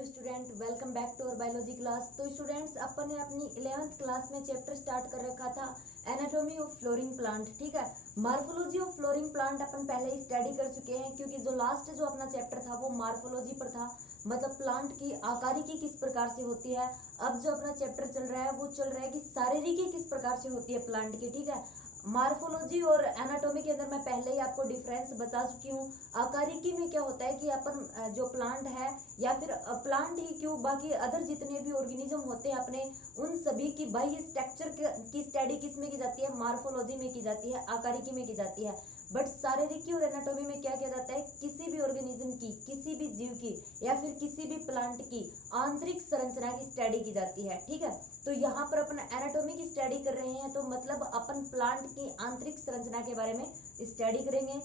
Hello student, welcome back to our biology class. तो students, अपन ने अपनी 11th क्लास में चैप्टर स्टार्ट कर रखा था एनाटॉमी ऑफ फ्लोरिंग प्लांट। ठीक है, मार्फोलॉजी ऑफ फ्लोरिंग प्लांट अपन पहले ही स्टडी कर चुके हैं, क्योंकि जो लास्ट जो अपना चैप्टर था वो मार्फोलॉजी पर था, मतलब प्लांट की आकारिकी किस प्रकार से होती है। अब जो अपना चैप्टर चल रहा है वो चल रहा है कि शारीरिकी किस प्रकार से होती है प्लांट की। ठीक है, मार्फोलॉजी और एनाटॉमी के अंदर मैं पहले ही आपको डिफरेंस बता चुकी हूँ। आकारिकी में क्या होता है कि अपन जो प्लांट है या फिर प्लांट ही क्यों, बाकी अदर जितने भी ऑर्गेनिज्म होते हैं अपने, उन सभी की बाह्य स्ट्रक्चर की स्टडी किस में की जाती है, मार्फोलॉजी में की जाती है, आकारिकी में की जाती है। बट शारीरिकी और एनाटॉमी में क्या किया जाता है, किसी भी ऑर्गेनिज्म की, किसी भी जीव की या फिर किसी भी प्लांट की आंतरिक संरचना की स्टडी की जाती है। ठीक है, तो यहाँ पर अपन एनाटॉमी की स्टडी कर रहे हैं, तो मतलब अपन प्लांट की आंतरिक संरचना के बारे में स्टडी करेंगे।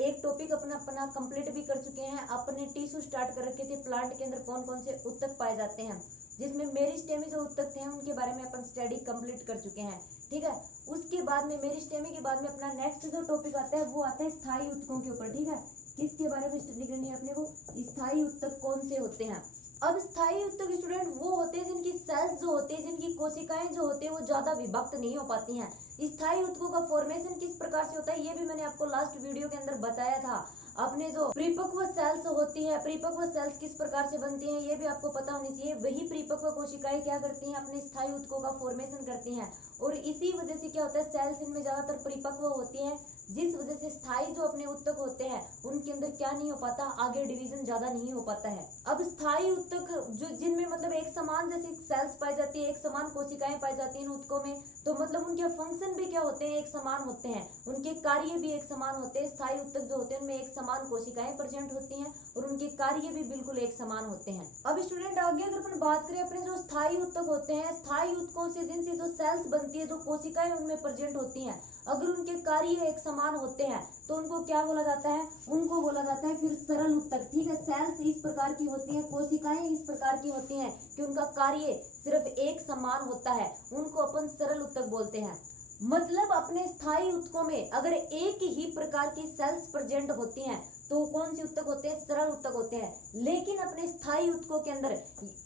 एक टॉपिक अपना कंप्लीट भी कर चुके हैं। अपने टिश्यू स्टार्ट कर रखे थे, प्लांट के अंदर कौन कौन से ऊतक पाए जाते हैं, जिसमें मेरिस्टेमी जो ऊतक थे उनके बारे में अपन स्टडी कंप्लीट कर चुके हैं। ठीक है, उसके बाद में मेरिस्टेमी के बाद में अपना नेक्स्ट जो टॉपिक आता है वो आता है स्थायी ऊतकों के ऊपर। ठीक है, किसके बारे में स्टडी करनी है अपने को, स्थायी ऊतक कौन से होते हैं। अब स्थायी ऊतक स्टूडेंट वो होते हैं जिनकी सेल्स जो होते हैं, जिनकी कोशिकाएं जो होते हैं वो ज्यादा विभक्त नहीं हो पाती हैं। स्थायी ऊतकों का फॉर्मेशन किस प्रकार से होता है ये भी मैंने आपको लास्ट वीडियो के अंदर बताया था। अपने जो परिपक्व सेल्स होती है, परिपक्व सेल्स किस प्रकार से बनती हैं ये भी आपको पता होनी चाहिए। वही परिपक्व कोशिकाएं क्या करती हैं, अपने स्थायी ऊतकों का फॉर्मेशन करती हैं, और इसी वजह से क्या होता है, सेल्स इनमें ज्यादातर परिपक्व होती हैं, जिस वजह से स्थायी जो अपने ऊतक होते हैं उनके अंदर क्या नहीं हो पाता, आगे डिवीजन ज्यादा नहीं हो पाता है। अब स्थायी ऊतक जो जिनमें मतलब एक समान जैसी सेल्स पाई जाती है, एक समान कोशिकाएं पाई जाती हैं इन ऊतकों में, तो मतलब उनके फंक्शन भी क्या होते हैं, एक समान होते हैं, उनके कार्य भी एक समान होते हैं। स्थायी ऊतक जो होते हैं उनमें एक समान कोशिकाएं प्रेजेंट होती हैं और उनके कार्य भी बिल्कुल एक समान होते हैं। अब स्टूडेंट आगे अगर अपन बात करें अपने जो स्थायी ऊतक होते हैं, स्थायी ऊतकों से जिनसे जो सेल्स बनती है, जो कोशिकाएं उनमें प्रेजेंट होती हैं, अगर उनके कार्य एक समान होते हैं तो उनको क्या बोला जाता है, उनको बोला जाता है फिर सरल ऊतक। ठीक है, सेल्स इस प्रकार की होती है, कोशिकाएं इस प्रकार की होती हैं कि उनका कार्य सिर्फ एक समान होता है, उनको अपन सरल ऊतक बोलते हैं। मतलब अपने स्थायी ऊतकों में अगर एक ही प्रकार की सेल्स प्रेजेंट होती हैं तो कौन सी ऊतक होते हैं, सरल ऊतक होते हैं। लेकिन अपने स्थायी ऊतकों के अंदर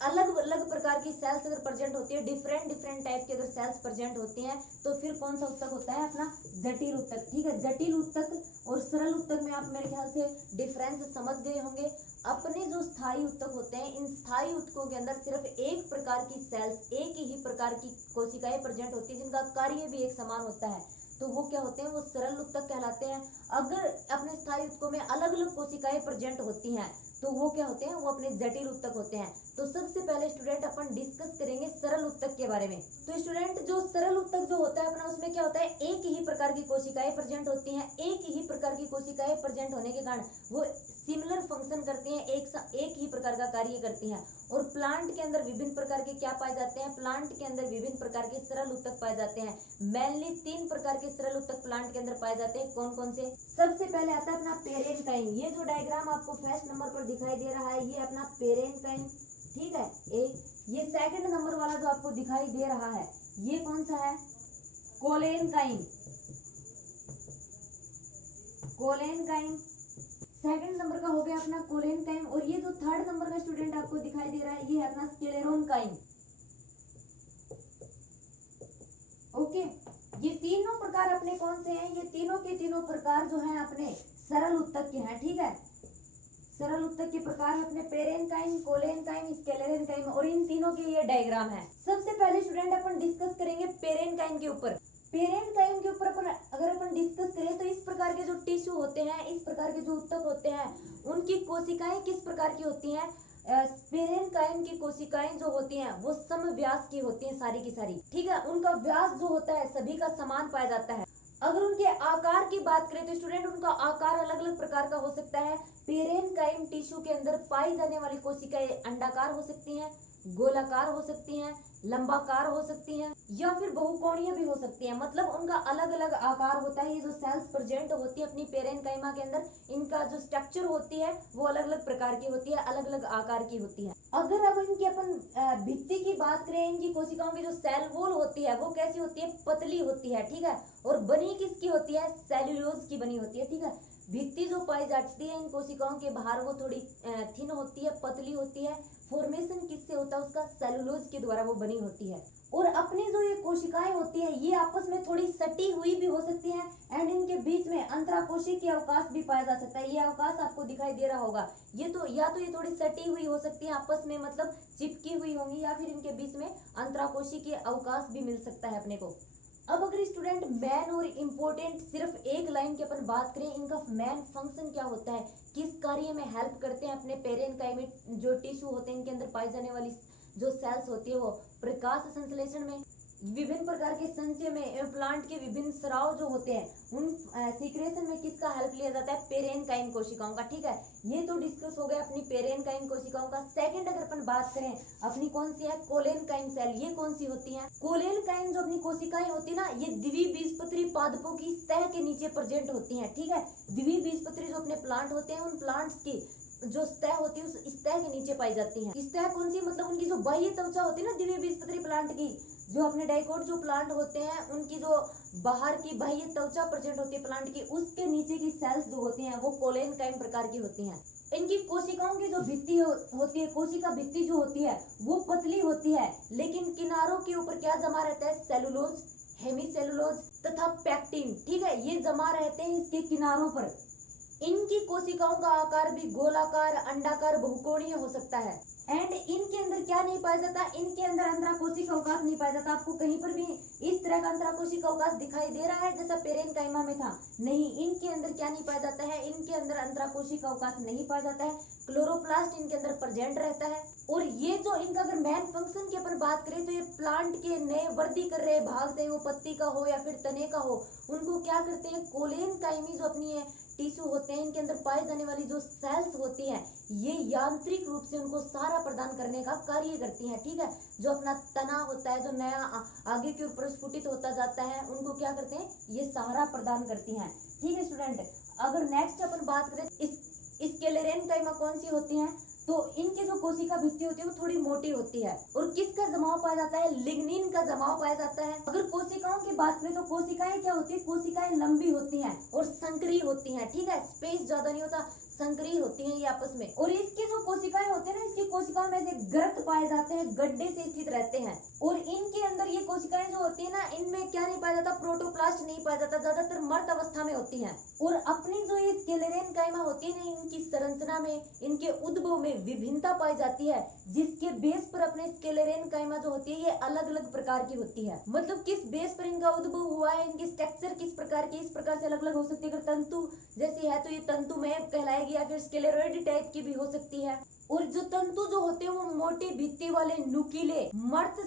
अलग अलग प्रकार की सेल्स अगर प्रेजेंट होती है, डिफरेंट टाइप की अगर सेल्स प्रेजेंट होती हैं, तो फिर कौन सा ऊतक होता है, अपना जटिल ऊतक। ठीक है, जटिल ऊतक और सरल ऊतक में आप मेरे ख्याल से डिफरेंस समझ गए होंगे। अपने जो स्थायी ऊतक होते हैं, इन स्थायी ऊतकों के अंदर सिर्फ एक प्रकार की सेल्स, एक ही प्रकार की कोशिकाएं प्रेजेंट होती है, जिनका कार्य भी एक समान होता है, तो वो क्या होते हैं, वो सरल ऊतक कहलाते हैं। अगर अपने स्थायी ऊतकों में अलग अलग कोशिकाएं प्रेजेंट होती हैं तो वो क्या होते हैं, वो अपने जटिल ऊतक होते हैं। तो सबसे पहले स्टूडेंट अपन डिस्कस करेंगे सरल ऊतक के बारे में। तो स्टूडेंट जो सरल ऊतक जो होता है अपना, उसमें क्या होता है, एक ही प्रकार की कोशिकाएं प्रेजेंट होती हैं। एक ही प्रकार की कोशिकाएं प्रेजेंट होने के कारण वो सिमिलर फंक्शन करती हैं, एक ही प्रकार का कार्य करती हैं। और प्लांट के अंदर विभिन्न प्रकार के क्या पाए जाते हैं, प्लांट के अंदर विभिन्न प्रकार के सरल ऊतक पाए जाते हैं। मेनली 3 प्रकार के सरल ऊतक प्लांट के अंदर पाए जाते हैं। कौन कौन से, सबसे पहले आता है अपना पेरेनकाइम। ये जो डायग्राम आपको फर्स्ट नंबर पर दिखाई दे रहा है ये अपना पेरेनकाइम। ठीक है, एक ये सेकंड नंबर वाला जो आपको दिखाई दे रहा है ये कौन सा है, कोलेनकाइम। कोलेनकाइम सेकंड नंबर का हो गया अपना कोलेनकाइम। और ये जो थर्ड नंबर का स्टूडेंट आपको दिखाई दे रहा है ये है अपना स्क्लेरोनकाइम। ओके, ये तीनों प्रकार अपने कौन से हैं, ये तीनों के तीनों प्रकार जो हैं अपने सरल ऊतक के हैं। ठीक है, सरल ऊतक के प्रकार अपने पेरेनकाइम, कोलेनकाइम, स्क्लेरोनकाइम, और इन तीनों के ये डायग्राम है। सबसे पहले स्टूडेंट अपन डिस्कस करेंगे पेरेनकाइम के ऊपर। पेरेनकाइम के ऊपर अपन अगर अपन डिस्कस करें तो इस प्रकार के जो टिश्यू होते हैं, इस प्रकार के जो ऊतक होते हैं, उनकी कोशिकाएं किस प्रकार की होती हैं। पेरेनकाइम की कोशिकाएं जो होती हैं वो समव्यास की होती हैं सारी की सारी। ठीक है, उनका व्यास जो होता है सभी का समान पाया जाता है। अगर उनके आकार की बात करें तो स्टूडेंट उनका आकार अलग अलग प्रकार का हो सकता है। पेरेनकाइम टिश्यू के अंदर पाई जाने वाली कोशिकाएं अंडाकार हो सकती हैं, गोलाकार हो सकती हैं, लंबाकार हो सकती हैं, या फिर बहुकोणीय भी हो सकती हैं। मतलब उनका अलग अलग आकार होता है। ये जो सेल्स प्रेजेंट होती है अपनी पेरेनकाइमा के अंदर, इनका जो स्ट्रक्चर होती है वो अलग अलग प्रकार की होती है, अलग अलग आकार की होती है। अगर अब इनकी अपन भित्ति की बात करें, इनकी कोशिकाओं की जो सेल वॉल होती है वो कैसी होती है, पतली होती है। ठीक है, और बनी किसकी होती है, सेल्यूलोज की बनी होती है। ठीक है, भित्ति जो पाई जाती है इन कोशिकाओं के बाहर वो थोड़ी थिन होती है, पतली होती है। फॉर्मेशन किससे होता है उसका? सेलुलोज के द्वारा वो बनी होती है। और अपनी जो ये कोशिकाएं होती है ये आपस में थोड़ी सटी हुई भी हो सकती है एंड इनके बीच में अंतराकोशिकीय अवकाश भी पाया जा सकता है। ये अवकाश आपको दिखाई दे रहा होगा। ये तो या तो ये थोड़ी सटी हुई हो सकती है आपस में, मतलब चिपकी हुई होंगी, या फिर इनके बीच में अंतराकोशिकीय अवकाश भी मिल सकता है अपने को। अब अगर स्टूडेंट मेन और इम्पोर्टेंट सिर्फ एक लाइन की अपन बात करें, इनका मेन फंक्शन क्या होता है, किस कार्य में हेल्प करते हैं अपने पेरेनकाइमी जो टिश्यू होते हैं इनके अंदर पाई जाने वाली जो सेल्स होती है वो प्रकाश संश्लेषण में, विभिन्न प्रकार के संचय में, प्लांट के विभिन्न स्राव जो होते हैं उन सीक्रेशन में किसका हेल्प लिया जाता है? पेरेनकाइम कोशिकाओं का। ठीक है, ये तो डिस्कस हो गया अपनी पेरेनकाइम कोशिकाओं का। सेकंड अगर अपन बात करें अपनी कौन सी है? कोलेनकाइम सेल। ये कौन सी होती है? कोलेनकाइम जो अपनी कोशिकाएं होती है ना, ये द्विबीजपत्री पादपों की सतह के नीचे प्रेजेंट होती है। ठीक है, द्विबीजपत्री जो अपने प्लांट होते हैं उन प्लांट्स की जो सतह होती है उस सतह के नीचे पाई जाती है। सतह कौन सी? मतलब उनकी जो बाह्य त्वचा होती है ना द्विबीजपत्री प्लांट की, जो अपने डाइकोट जो प्लांट होते हैं उनकी जो बाहर की बाह्य त्वचा प्रेजेंट होती है प्लांट की, उसके नीचे की सेल्स जो होती हैं वो कोलेनकाइम प्रकार की होती हैं। इनकी कोशिकाओं की जो भित्ति होती है, कोशिका भित्ति जो होती है वो पतली होती है, लेकिन किनारों के ऊपर क्या जमा रहता है? सेलुलोज, हेमीसेलुलोज तथा पैक्टिन। ठीक है, ये जमा रहते हैं इसके किनारों पर। इनकी कोशिकाओं का आकार भी गोलाकार, अंडाकार, बहुकोणीय हो सकता है। एंड इनके अंदर क्या नहीं पाया जाता? इनके अंदर अंतराकोशिक अवकाश नहीं पाया जाता। आपको कहीं पर भी इस तरह का अंतराकोशिक अवकाश दिखाई दे रहा है जैसा पेरेनकाइमा में था? नहीं, इनके अंदर क्या नहीं पाया जाता है? इनके अंदर अंतराकोशिक अवकाश नहीं पाया जाता है। क्लोरोप्लास्ट इनके अंदर प्रेजेंट रहता है। और ये जो इनका अगर मेन फंक्शन की अपन बात करें तो ये प्लांट के नए वृद्धि कर रहे भाग, चाहे वो पत्ती का हो या फिर तने का हो, उनको क्या करते हैं? कोलेनकाइमी जो अपनी टिश्यू होते हैं इनके अंदर पाई जाने वाली जो सेल्स होती हैं ये यांत्रिक रूप से उनको सहारा प्रदान करने का कार्य करती हैं। ठीक है, जो अपना तना होता है, जो नया आगे की ओर प्रस्फुटित होता जाता है, उनको क्या करते हैं? ये सहारा प्रदान करती हैं। ठीक है स्टूडेंट, अगर नेक्स्ट अपन बात करें स्क्लेरेनकाइमा कौन सी होती हैं, तो इनकी जो कोशिका भित्ति होती है वो थोड़ी मोटी होती है। और किसका जमाव पाया जाता है? लिग्निन का जमाव पाया जाता है। अगर कोशिकाओं की बात करें तो कोशिकाएं क्या होती है? कोशिकाएं लंबी होती हैं और संकरी होती हैं। ठीक है, स्पेस ज्यादा नहीं होता, संकरी होती हैं ये आपस में। और इसकी जो कोशिकाएं होती है ना, इसकी कोशिकाओं में से गर्त पाए जाते हैं, गड्ढे से स्थित रहते हैं। और इनके अंदर ये कोशिकाएं जो होती है ना, इनमें क्या नहीं पाया जाता? प्रोटोप्लास्ट नहीं पाया जाता, ज्यादातर मर्त अवस्था में होती हैं। और अपनी जो ये स्क्लेरेनकाइमा होती है ना, इनकी संरचना में, इनके उद्भव में विभिन्नता पाई जाती है, जिसके बेस पर अपने स्क्लेरेनकाइमा जो होती है ये अलग अलग प्रकार की होती है। मतलब किस बेस पर इनका उद्भव हुआ है, इनकी स्ट्रक्चर किस प्रकार की, इस प्रकार से अलग अलग हो सकती है। अगर तंतु जैसी है तो ये तंतु में कहलाएगी, या फिर स्क्लेरॉइड टाइप की भी हो सकती है। और जो तंतु जो होते हैं वो मोटी भित्ति वाले नुकीले मर्त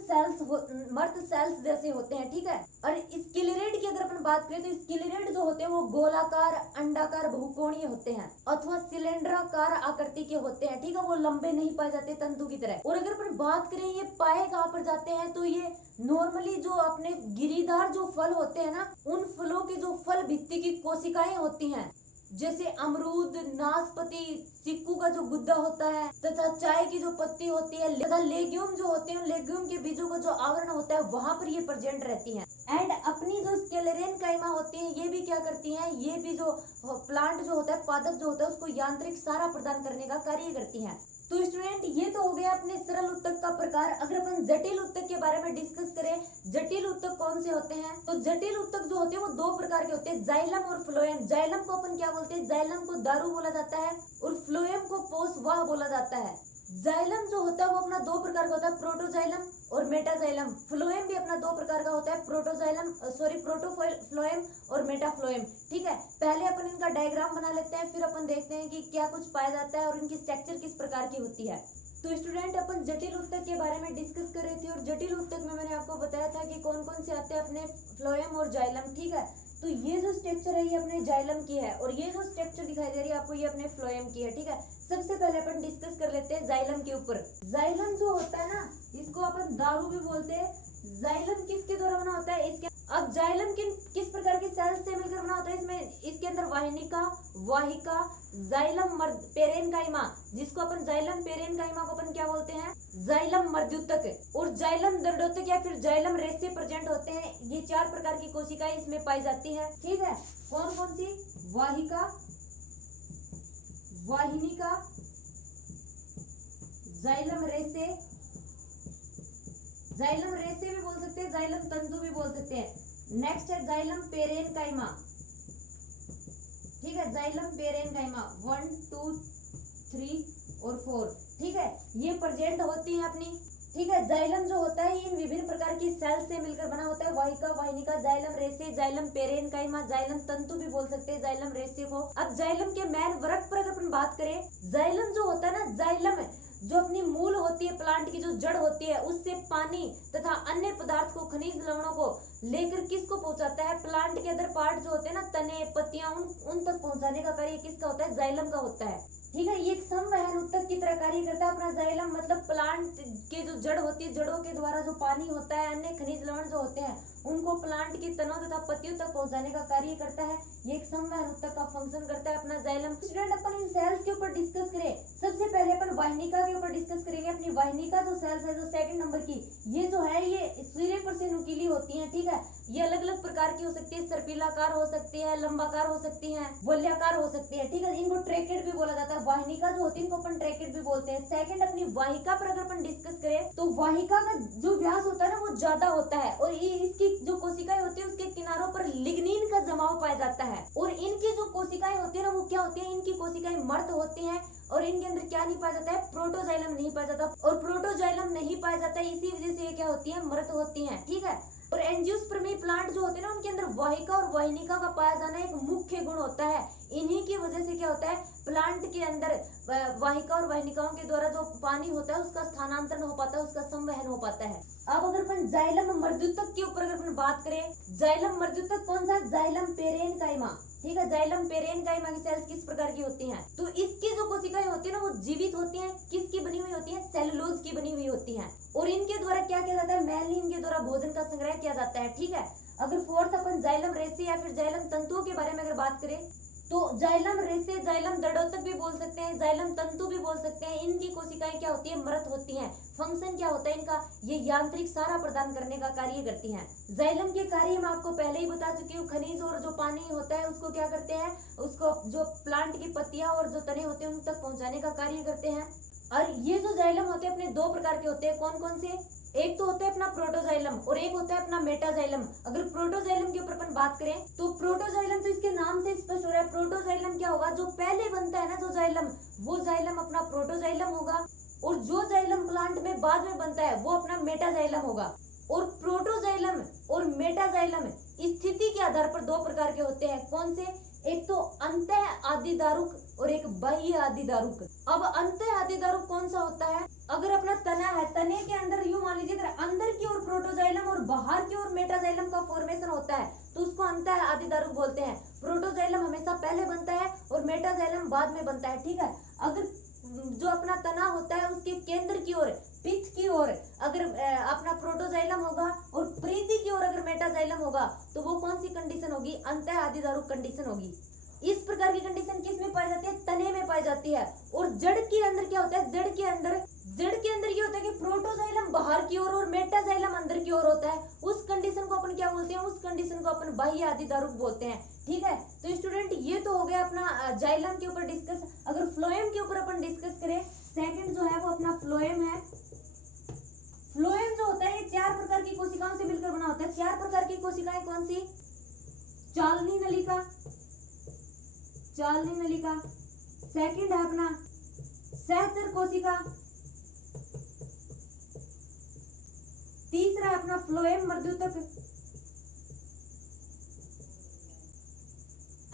सेल्स जैसे होते हैं। ठीक है, और स्क्लेरेड की अगर अपन बात करें तो स्क्लेरेड जो होते हैं वो गोलाकार, अंडाकार, बहुकोणीय होते हैं अथवा सिलेंडराकार आकृति के होते हैं। ठीक है, वो लंबे नहीं पाए जाते तंतु की तरह। और अगर अपन बात करें ये पाए कहाँ पर जाते हैं, तो ये नॉर्मली जो अपने गिरीदार जो फल होते हैं ना, उन फलों के जो फल भित्ति की कोशिकाएं होती हैं, जैसे अमरूद, नाशपाती, चिक्कू का जो गुद्दा होता है तथा चाय की जो पत्ती होती है तथा लेग्यूम जो होते हैं, लेग्यूम के बीजों का जो आवरण होता है वहां पर ये प्रेजेंट रहती हैं। एंड अपनी जो स्क्लेरेनकाइमा होती है ये भी क्या करती हैं? ये भी जो प्लांट जो होता है, पादप जो होता है, उसको यांत्रिक सहारा प्रदान करने का कार्य करती हैं। तो स्टूडेंट ये तो हो गया अपने सरल उत्तक का प्रकार। अगर अपन जटिल उत्तक के बारे में डिस्कस करें, जटिल उत्तक कौन से होते हैं, तो जटिल उत्तक जो होते हैं वो दो प्रकार के होते हैं, जाइलम और फ्लोएम। जाइलम को अपन क्या बोलते हैं? जाइलम को दारू बोला जाता है और फ्लोएम को पोषवाह बोला जाता है। जाइलम जो होता है वो अपना दो प्रकार का होता है, प्रोटोजाइलम और मेटाजाइलम। फ्लोएम भी अपना दो प्रकार का होता है, प्रोटोफ्लोएम और मेटाफ्लोएम। ठीक है, पहले अपन इनका डायग्राम बना लेते हैं, फिर अपन देखते हैं कि क्या कुछ पाया जाता है और इनकी स्ट्रक्चर किस प्रकार की होती है। तो स्टूडेंट अपन जटिल उत्तक के बारे में डिस्कस कर रहे थे और जटिल उत्तक में मैंने आपको बताया था कि कौन कौन से आते हैं अपने फ्लोएम और जाइलम। ठीक है, तो ये जो स्ट्रक्चर है ये अपने जाइलम की है और ये जो स्ट्रक्चर दिखाई दे रही है आपको ये अपने फ्लोएम की है। ठीक है, सबसे पहले अपन डिस्कस कर लेते हैं जाइलम के ऊपर। जाइलम जो होता है ना, इसको अपन दारू भी बोलते हैं। जाइलम किसके द्वारा बना होता है? इसके अब जाइलम किस प्रकार के सेल्स से मिलकर बना होता है? इसमें इसके अंदर वाहिनिका, वाहिका, जाइलम पेरेनकाइमा, जिसको अपन जाइलम पेरेनकाइमा को अपन क्या बोलते हैं? जाइलम मर्द्युतक और जाइलम दंडोतक या फिर जाइलम रेसे प्रेजेंट होते हैं। ये चार प्रकार की कोशिकाएं इसमें पाई जाती है। ठीक है, कौन कौन सी? वाहिका, वाहिनिका, जाइलम रेसे, जाइलम रेसे भी बोल सकते हैं, जाइलम तंतु भी बोल सकते हैं। नेक्स्ट है जाइलम पेरेनकाइमा, ठीक है, जाइलम पेरेनकाइमा 1 2 3 और 4, ठीक है, ये प्रेजेंट होती है अपनी, ठीक है। जाइलम जो होता है इन विभिन्न प्रकार की सेल से मिलकर बना होता है, वाहिका, वाहिनिका, जाइलम रेसे, जाइलम पेरेनकाइमा, जाइलम तंतु भी बोल सकते हैं जाइलम रेसे को। अब जाइलम के मेन वर्क पर अगर अपन बात करें, जाइलम जो होता है ना, जाइलम जो अपनी मूल होती है, प्लांट की जो जड़ होती है, उससे पानी तथा अन्य पदार्थ को, खनिज लवणों को लेकर किसको पहुंचाता है, प्लांट के अंदर पार्ट जो होते हैं ना, तने, पत्तियां, उन तक पहुंचाने का कार्य किसका होता है, जाइलम का होता है, ठीक है। ये एक संवहन उत्तक की तरह कार्य करता है अपना जाइलम, मतलब प्लांट के जो जड़ होती है, जड़ों के द्वारा जो पानी होता है, अन्य खनिज लवण जो होते हैं, उनको प्लांट की तनों तथा पत्तियों तक पहुंचाने का कार्य करता है। ये एक संवहन उत्तक का फंक्शन करता है अपना जाइलम। स्टूडेंट, अपन इन सेल्स के ऊपर डिस्कस करें, सबसे पहले अपन वाहिनिका के ऊपर डिस्कस करेंगे। अपनी वाहिनिका जो सेल्स है, जो सेकंड नंबर की, ये जो है ये सिरे पर से नुकीली होती है, ठीक है। ये अलग अलग प्रकार की हो सकती है, सर्पिलाकार हो सकती है, लंबाकार हो सकती है, वलयाकार हो सकती है, ठीक है। इनको ट्रैकेट भी बोला जाता है। वाहिनिका जो होती है इनको अपन ट्रैकेट भी बोलते हैं। सेकंड, अपनी वाहिका पर अगर अपन डिस्कस करें तो वाहिका का जो व्यास होता है ना वो ज्यादा होता है, और इसकी जो कोशिकाएं होती है उसके किनारों पर लिग्निन का जमाव पाया जाता है। और इनकी जो कोशिकाएं होती है ना वो क्या होती है, इनकी कोशिकाएं मर्द होती हैं, और इनके अंदर क्या नहीं पाया जाता है, प्रोटोजाइलम नहीं पाया जाता, और प्रोटोजाइलम नहीं पाया जाता है, इसी वजह से ये क्या होती है, मृत होती हैं, ठीक है। और एंजियोस्पर्मी प्लांट जो होते हैं ना, उनके अंदर वाहिका और वाहिनिका का पाया जाना एक मुख्य गुण होता है। इन्हीं की वजह से क्या होता है, प्लांट के अंदर वाहिका और वाहिनिकाओं के द्वारा जो पानी होता है उसका स्थानांतरण हो पाता है, उसका संवहन हो पाता है। अब अगर अपन जाइलम मर्दूतक के ऊपर अगर अपन बात करें, जाइलम मर्दूतक कौन सा, जाइलम पेरेनकाइमा, ठीक है। जाइलम पेरेनकाइमा की सेल्स किस प्रकार की होती हैं, तो इसकी जो कोशिकाएं होती है ना वो जीवित होती हैं, किसकी बनी हुई होती है, सेलुलोज की बनी हुई होती हैं, और इनके द्वारा क्या किया जाता है, मेलनिन के द्वारा भोजन का संग्रह किया जाता है, ठीक है। अगर फोर्थ अपन जाइलम रेसे या फिर जाइलम तंतुओं के बारे में अगर बात करें तो जाइलम रेसे, जाइलम दंडोतक भी बोल सकते हैं, जाइलम तंतु भी बोल सकते हैं। इनकी कोशिकाएं क्या होती है, मृत होती हैं। फंक्शन क्या होता है इनका, ये यांत्रिक सहारा प्रदान करने का कार्य करती हैं। जाइलम के कार्य मैं आपको पहले ही बता चुकी हूँ, खनिज और जो पानी होता है उसको क्या करते हैं, उसको जो प्लांट की पत्तियां और जो तने होते हैं उन तक पहुंचाने का कार्य करते हैं। और ये जो जाइलम होते हैं अपने दो प्रकार के होते हैं, कौन कौन से, एक तो होता है अपना प्रोटोजाइलम और एक होता है अपना मेटाजाइलम। अगर प्रोटोजाइलम के ऊपर अपन बात करें तो प्रोटोजाइलम तो इसके नाम से स्पष्ट हो रहा है, प्रोटोजाइलम क्या होगा, जो पहले बनता है ना जो जाइलम, वो जाइलम अपना प्रोटोजाइलम होगा, और जो जाइलम प्लांट में बाद में बनता है वो अपना मेटाजाइलम होगा। और प्रोटोजाइलम और मेटाजाइलम स्थिति के आधार पर दो प्रकार के होते हैं, कौन से, एक तो अंतः आदिदारुक और एक बाह्य आदिदारुक। अब अंतः आदिदारुक कौन सा होता है, अगर अपना तना है, तने के अंदर यूं मान लीजिए अगर अंदर की ओर प्रोटोजाइलम और बाहर की ओर मेटाजाइलम का फॉर्मेशन होता है तो उसको अंतः आदिदारुक बोलते हैं। प्रोटोजाइलम हमेशा पहले बनता है और मेटाजाइलम बाद में बनता है, ठीक है। अगर जो अपना तना होता है उसके केंद्र की ओर, पिच की ओर अगर अपना प्रोटोजाइलम होगा और परिधि की ओर अगर मेटाजाइलम होगा तो वो कौन सी कंडीशन होगी, अंतः आदिदारुक कंडीशन होगी। इस प्रकार की कंडीशन किस में पाई जाती है, तने में पाई जाती है। और जड़ के अंदर क्या होता है, जड़ के अंदर ये होता है कि प्रोटोजाइलम बाहर की ओर और मेटाजाइलम अंदर की ओर होता है। उस कंडीशन को अपन क्या बोलते हैं, उस कंडीशन को अपन बाह्य आदिदारुक बोलते हैं, ठीक है। तो स्टूडेंट ये तो हो गया अपना जाइलम के ऊपर डिस्कस। अगर फ्लोएम के ऊपर अपन डिस्कस करें, सेकंड जो है वो अपना फ्लोएम है। फ्लोएम जो होता है ये 4 प्रकार की कोशिकाओं से मिलकर बना होता है। 4 प्रकार की कोशिकाएं कौन सी, चालनी नलिका, चालनी नलिका, सेकंड है अपना सहचर कोशिका, तीसरा है अपना फ्लोएम मर्दूतक,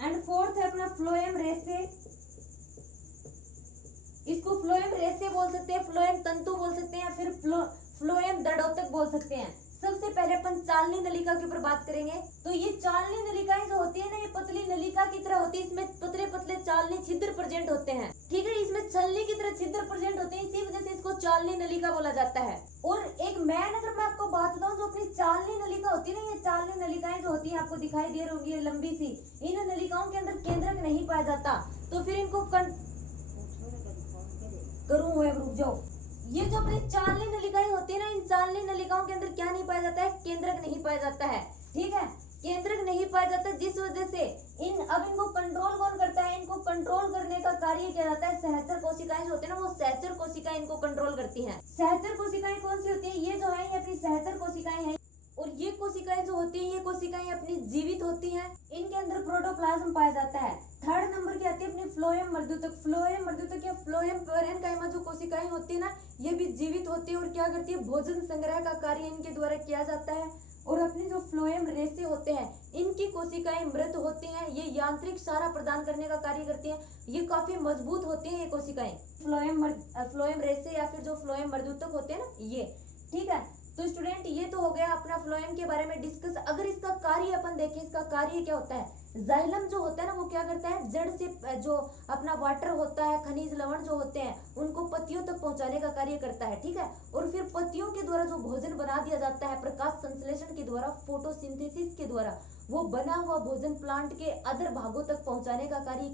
एंड फोर्थ है अपना फ्लोएम रेसे। इसको फ्लोएम रेसे बोल सकते हैं, फ्लोएम तंतु बोल सकते हैं, फिर फ्लोएम दंडोतक बोल सकते हैं। सबसे पहले अपन चालनी नलिका के ऊपर बात करेंगे। तो ये चालनी नलिकाएं जो होती है ना, ये पतली नलिका की तरह होती है, इसमें पतले पतले चालनी छिद्र प्रेजेंट होते हैं, ठीक है। इसमें छलनी की तरह छिद्र प्रेजेंट होते हैं, इसी वजह से इसको चालनी नलिका बोला जाता है। और एक मैन अगर मैं आपको बात बताऊं, जो अपनी चालनी नलिका होती है ना, ये चालनी नलिकाएं जो होती है आपको दिखाई दे रही होगी लंबी सी, इन नलिकाओं के अंदर केंद्रक नहीं पाया जाता, तो फिर इनको रुक जाओ। ये जो अपनी चालनी नलिकाएं होती है ना, इन चालनी नलिकाओं के अंदर क्या नहीं पाया जाता है, केंद्रक नहीं पाया जाता है, ठीक है। केंद्रक नहीं पाया जाता जिस वजह से अब इनको कंट्रोल कौन करता है, इनको कंट्रोल करने का कार्य किया जाता है। सहचर कोशिकाएं जो होती है ना, वो सहचर कोशिकाएं इनको कंट्रोल करती हैं। सहचर कोशिकाएं कौन सी होती है? ये जो है ये अपनी सहचर कोशिकाएं हैं। और ये कोशिकाएं जो होती हैं, ये कोशिकाएं अपनी जीवित होती हैं। इनके अंदर प्रोटोप्लाज्म पाया जाता है। थर्ड नंबर की आती है अपनी फ्लोएम मर्दूतक। फ्लोएम मर्दूतक या फ्लोएम पैरेन्काइमा जो कोशिकाएं होती है ना, ये भी जीवित होती है और क्या करती है? भोजन संग्रह का कार्य इनके द्वारा किया जाता है। और अपनी जो फ्लोएम रेसे होते हैं, इनकी कोशिकाएं मृत होती हैं। ये यांत्रिक सहारा प्रदान करने का कार्य करती हैं। ये काफी मजबूत होती हैं ये कोशिकाएं। फ्लोएम रेसे या फिर जो फ्लोएम मर्दूतक होते हैं ना, ये ठीक है। तो स्टूडेंट ये तो हो गया अपना फ्लोएम के बारे में डिस्कस। अगर इसका कार्य अपन देखें, इसका कार्य क्या होता है? जाइलम जो होता है ना, वो क्या करता है? जड़ से जो अपना वाटर होता है, खनिज लवण जो होते हैं, उनको पत्तियों तक पहुंचाने का कार्य करता है, ठीक है। और फिर पत्तियों के द्वारा जो भोजन बना दिया जाता है प्रकाश संश्लेषण के द्वारा, फोटोसिंथेसिस के द्वारा, वो बना हुआ भोजन प्लांट के अदर भागों तक पहुंचाने का कार्य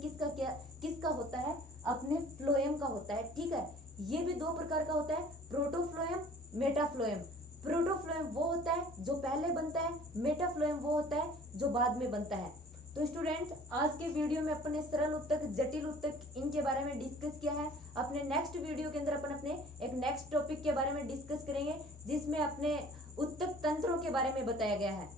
किसका होता है? अपने फ्लोएम का होता है, ठीक है। ये भी दो प्रकार का होता है, प्रोटोफ्लोएम, मेटाफ्लोएम। प्रोटोफ्लोएम वो होता है जो पहले बनता है, मेटाफ्लोएम वो होता है जो बाद में बनता है। तो स्टूडेंट, आज के वीडियो में अपने सरल उत्तक, जटिल उत्तक, इनके बारे में डिस्कस किया है। अपने नेक्स्ट वीडियो के अंदर अपन अपने एक नेक्स्ट टॉपिक के बारे में डिस्कस करेंगे, जिसमें अपने उत्तक तंत्रों के बारे में बताया गया है।